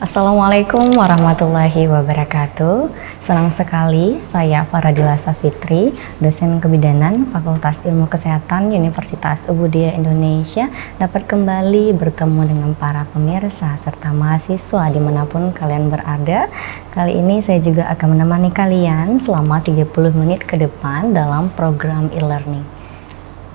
Assalamualaikum warahmatullahi wabarakatuh. Senang sekali saya Faradila Safitri, dosen kebidanan Fakultas Ilmu Kesehatan Universitas Ubudiyah Indonesia, dapat kembali bertemu dengan para pemirsa serta mahasiswa dimanapun kalian berada. Kali ini saya juga akan menemani kalian selama 30 menit ke depan dalam program e-learning.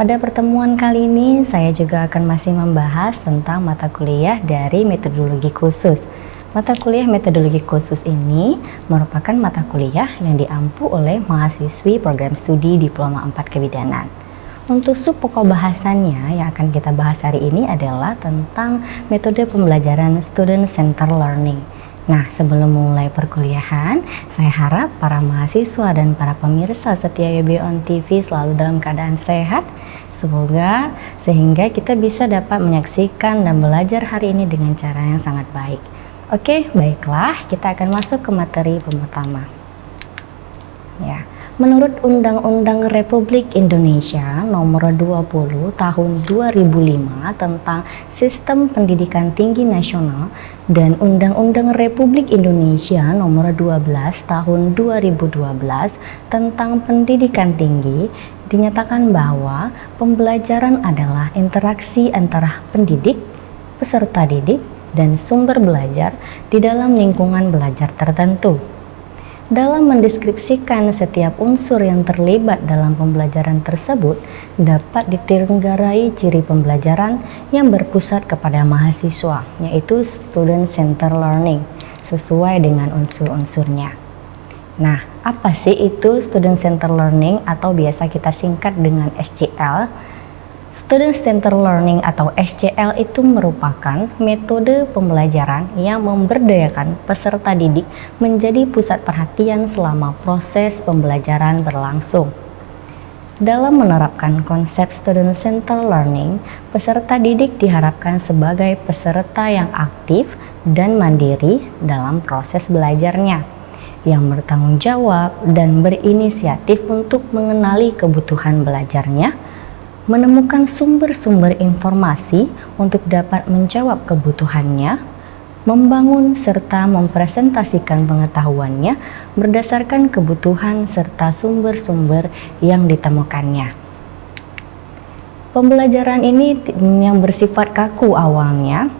Pada pertemuan kali ini, saya juga akan masih membahas tentang mata kuliah dari metodologi khusus. Mata kuliah metodologi khusus ini merupakan mata kuliah yang diampu oleh mahasiswi program studi Diploma 4 Kebidanan. Untuk sub pokok bahasannya yang akan kita bahas hari ini adalah tentang metode pembelajaran Student Centered Learning. Nah, sebelum memulai perkuliahan, saya harap para mahasiswa dan para pemirsa setia YB On TV selalu dalam keadaan sehat. Semoga sehingga kita bisa dapat menyaksikan dan belajar hari ini dengan cara yang sangat baik. Oke, baiklah, kita akan masuk ke materi pertama. Ya, menurut Undang-Undang Republik Indonesia Nomor 20 Tahun 2005 tentang Sistem Pendidikan Tinggi Nasional dan Undang-Undang Republik Indonesia Nomor 12 Tahun 2012 tentang Pendidikan Tinggi, dinyatakan bahwa pembelajaran adalah interaksi antara pendidik, peserta didik, dan sumber belajar di dalam lingkungan belajar tertentu. Dalam mendeskripsikan setiap unsur yang terlibat dalam pembelajaran tersebut, dapat ditenggarai ciri pembelajaran yang berpusat kepada mahasiswa, yaitu Student Centered Learning, sesuai dengan unsur-unsurnya. Nah, apa sih itu Student Centered Learning atau biasa kita singkat dengan SCL? Student Centered Learning atau SCL itu merupakan metode pembelajaran yang memberdayakan peserta didik menjadi pusat perhatian selama proses pembelajaran berlangsung. Dalam menerapkan konsep Student Centered Learning, peserta didik diharapkan sebagai peserta yang aktif dan mandiri dalam proses belajarnya, yang bertanggung jawab dan berinisiatif untuk mengenali kebutuhan belajarnya, menemukan sumber-sumber informasi untuk dapat menjawab kebutuhannya, membangun serta mempresentasikan pengetahuannya berdasarkan kebutuhan serta sumber-sumber yang ditemukannya. Pembelajaran ini yang bersifat kaku awalnya,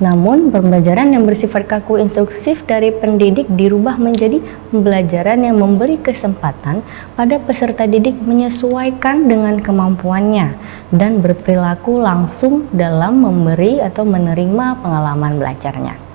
namun pembelajaran yang bersifat kaku instruksif dari pendidik dirubah menjadi pembelajaran yang memberi kesempatan pada peserta didik menyesuaikan dengan kemampuannya dan berperilaku langsung dalam memberi atau menerima pengalaman belajarnya.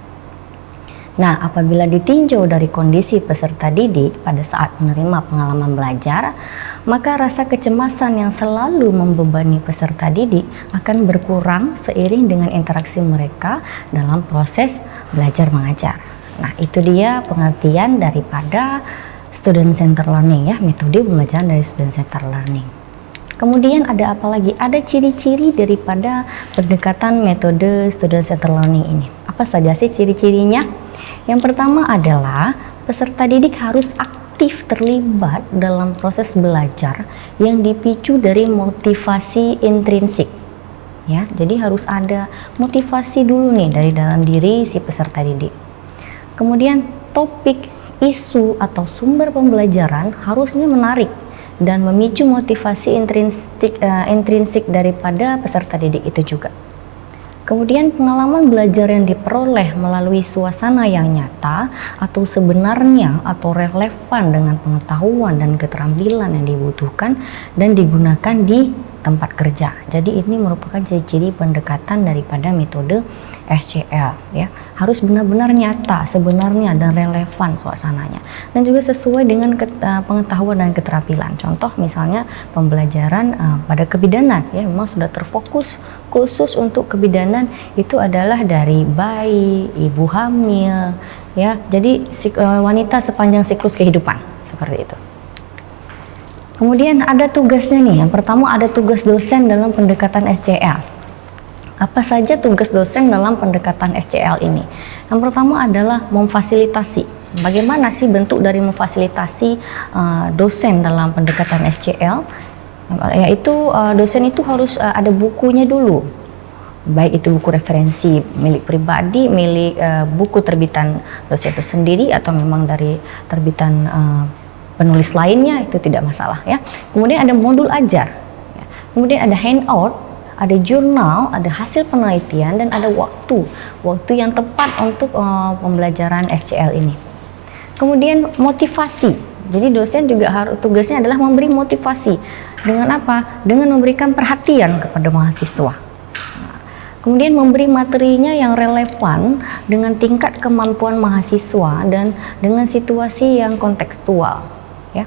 Nah, apabila ditinjau dari kondisi peserta didik pada saat menerima pengalaman belajar, maka rasa kecemasan yang selalu membebani peserta didik akan berkurang seiring dengan interaksi mereka dalam proses belajar mengajar. Nah, itu dia pengertian daripada Student Centered Learning ya, metode pembelajaran dari Student Centered Learning. Kemudian ada apa lagi? Ada ciri-ciri daripada pendekatan metode Student Centered Learning ini. Apa saja sih ciri-cirinya? Yang pertama adalah peserta didik harus aktif terlibat dalam proses belajar yang dipicu dari motivasi intrinsik. Ya, jadi harus ada motivasi dulu nih dari dalam diri si peserta didik. Kemudian topik, isu atau sumber pembelajaran harusnya menarik dan memicu motivasi intrinsik daripada peserta didik itu juga. Kemudian pengalaman belajar yang diperoleh melalui suasana yang nyata atau sebenarnya atau relevan dengan pengetahuan dan keterampilan yang dibutuhkan dan digunakan di tempat kerja. Jadi ini merupakan ciri-ciri pendekatan daripada metode SCL ya. Harus benar-benar nyata, sebenarnya dan relevan suasananya dan juga sesuai dengan pengetahuan dan keterampilan. Contoh misalnya pembelajaran pada kebidanan ya, memang sudah terfokus khusus untuk kebidanan itu adalah dari bayi, ibu hamil ya. Jadi wanita sepanjang siklus kehidupan seperti itu. Kemudian ada tugasnya nih. Yang pertama ada tugas dosen dalam pendekatan SCL. Apa saja tugas dosen dalam pendekatan SCL ini? Yang pertama adalah memfasilitasi. Bagaimana sih bentuk dari memfasilitasi dosen dalam pendekatan SCL? Yaitu dosen itu harus ada bukunya dulu. baik itu buku referensi milik pribadi, milik buku terbitan dosen itu sendiri, atau memang dari terbitan penulis lainnya, itu tidak masalah ya. Kemudian ada modul ajar, ya. Kemudian ada handout, ada jurnal, ada hasil penelitian, dan ada waktu yang tepat untuk pembelajaran SCL ini. Kemudian motivasi, jadi dosen juga harus, tugasnya adalah memberi motivasi. Dengan apa? Dengan memberikan perhatian kepada mahasiswa. Kemudian memberi materinya yang relevan dengan tingkat kemampuan mahasiswa dan dengan situasi yang kontekstual. Ya.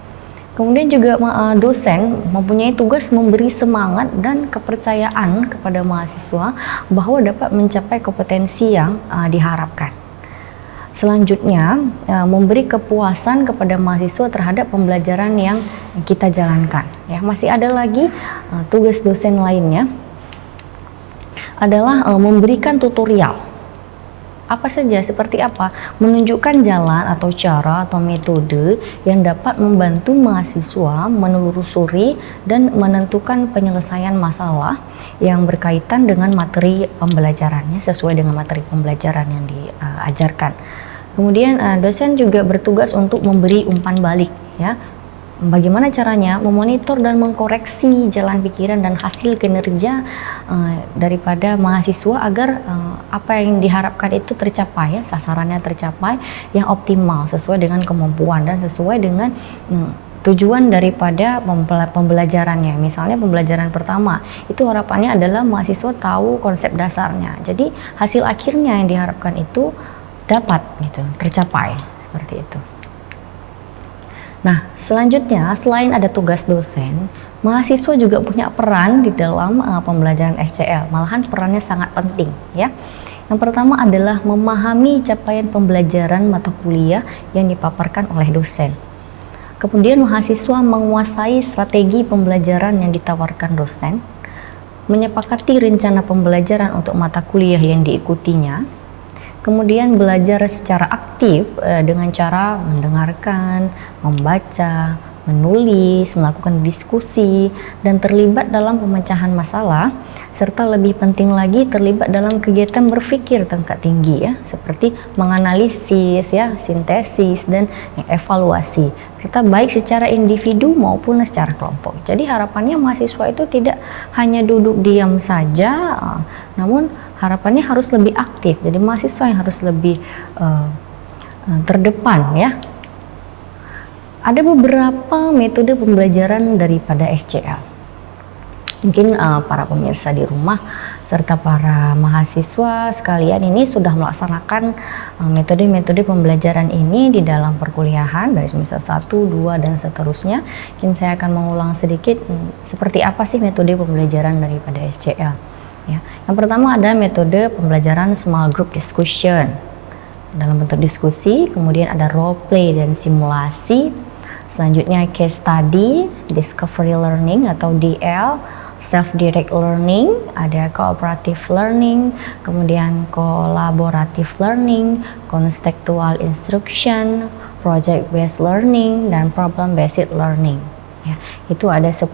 Kemudian juga dosen mempunyai tugas memberi semangat dan kepercayaan kepada mahasiswa bahwa dapat mencapai kompetensi yang diharapkan. Selanjutnya, memberi kepuasan kepada mahasiswa terhadap pembelajaran yang kita jalankan. Ya, masih ada lagi tugas dosen lainnya adalah memberikan tutorial. Apa saja, seperti apa? Menunjukkan jalan atau cara atau metode yang dapat membantu mahasiswa menelusuri dan menentukan penyelesaian masalah yang berkaitan dengan materi pembelajarannya sesuai dengan materi pembelajaran yang diajarkan. Kemudian dosen juga bertugas untuk memberi umpan balik, ya. Bagaimana caranya memonitor dan mengkoreksi jalan pikiran dan hasil kinerja daripada mahasiswa agar apa yang diharapkan itu tercapai, ya, sasarannya tercapai yang optimal sesuai dengan kemampuan dan sesuai dengan tujuan daripada pembelajarannya. Misalnya pembelajaran pertama itu harapannya adalah mahasiswa tahu konsep dasarnya, jadi hasil akhirnya yang diharapkan itu dapat gitu tercapai, seperti itu. Nah, selanjutnya selain ada tugas dosen, mahasiswa juga punya peran di dalam pembelajaran SCL. Malahan perannya sangat penting, ya. Yang pertama adalah memahami capaian pembelajaran mata kuliah yang dipaparkan oleh dosen. Kemudian mahasiswa menguasai strategi pembelajaran yang ditawarkan dosen, menyepakati rencana pembelajaran untuk mata kuliah yang diikutinya. Kemudian belajar secara aktif dengan cara mendengarkan, membaca, menulis, melakukan diskusi, dan terlibat dalam pemecahan masalah, serta lebih penting lagi terlibat dalam kegiatan berpikir tingkat tinggi, ya, seperti menganalisis, ya, sintesis, dan evaluasi, serta baik secara individu maupun secara kelompok. Jadi harapannya mahasiswa itu tidak hanya duduk diam saja, namun harapannya harus lebih aktif. Jadi mahasiswa yang harus lebih terdepan, ya. Ada beberapa metode pembelajaran daripada SCL. Mungkin para pemirsa di rumah serta para mahasiswa sekalian ini sudah melaksanakan metode-metode pembelajaran ini di dalam perkuliahan dari semester 1, 2, dan seterusnya. Mungkin saya akan mengulang sedikit seperti apa sih metode pembelajaran daripada SCL. Ya. Yang pertama ada metode pembelajaran small group discussion dalam bentuk diskusi, kemudian ada role play dan simulasi, selanjutnya case study, discovery learning atau DL, self-direct learning, ada cooperative learning, kemudian collaborative learning, contextual instruction, project-based learning, dan problem-based learning. Ya, itu ada 10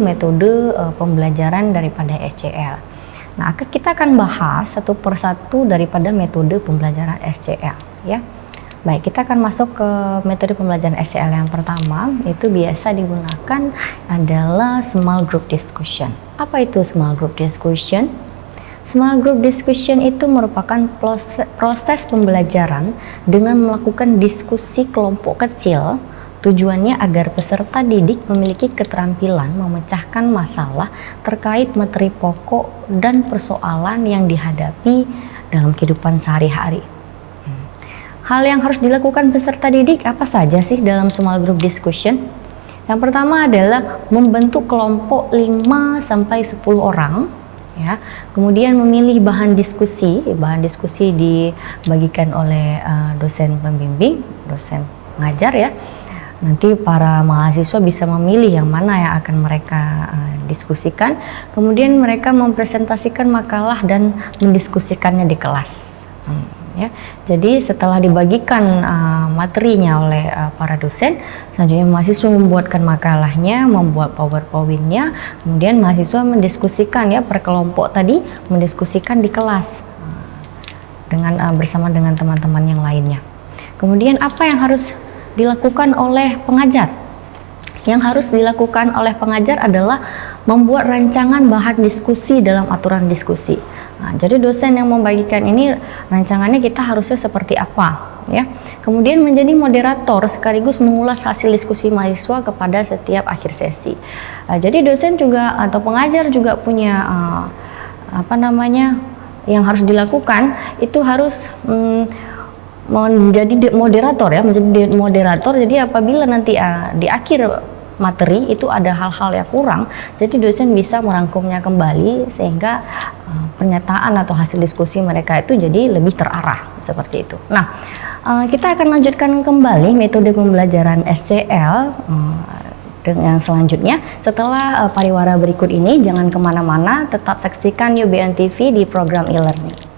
metode pembelajaran daripada SCL. Nah, kita akan bahas satu persatu daripada metode pembelajaran SCL, ya. Baik, kita akan masuk ke metode pembelajaran SCL yang pertama, itu biasa digunakan adalah small group discussion. Apa itu small group discussion? Small group discussion itu merupakan proses pembelajaran dengan melakukan diskusi kelompok kecil. Tujuannya agar peserta didik memiliki keterampilan memecahkan masalah terkait materi pokok dan persoalan yang dihadapi dalam kehidupan sehari-hari. Hal yang harus dilakukan peserta didik apa saja sih dalam small group discussion? Yang pertama adalah membentuk kelompok 5-10 orang, ya. Kemudian memilih bahan diskusi dibagikan oleh dosen pembimbing, dosen pengajar, ya. Nanti para mahasiswa bisa memilih yang mana yang akan mereka diskusikan. Kemudian mereka mempresentasikan makalah dan mendiskusikannya di kelas. ya. Jadi setelah dibagikan materinya oleh para dosen, selanjutnya mahasiswa membuatkan makalahnya, membuat PowerPoint-nya, kemudian mahasiswa mendiskusikan ya per kelompok tadi, mendiskusikan di kelas dengan bersama dengan teman-teman yang lainnya. Kemudian apa yang harus dilakukan oleh pengajar? Yang harus dilakukan oleh pengajar adalah membuat rancangan bahan diskusi dalam aturan diskusi. Nah, jadi dosen yang membagikan ini rancangannya kita harusnya seperti apa, ya. Kemudian menjadi moderator sekaligus mengulas hasil diskusi mahasiswa kepada setiap akhir sesi. Jadi dosen juga atau pengajar juga punya yang harus dilakukan itu harus menjadi moderator ya, menjadi moderator. Jadi apabila nanti di akhir materi itu ada hal-hal yang kurang, jadi dosen bisa merangkumnya kembali sehingga pernyataan atau hasil diskusi mereka itu jadi lebih terarah seperti itu. Nah, kita akan lanjutkan kembali metode pembelajaran SCL dengan selanjutnya setelah pariwara berikut ini. Jangan kemana-mana, tetap saksikan UBN TV di program e-learning.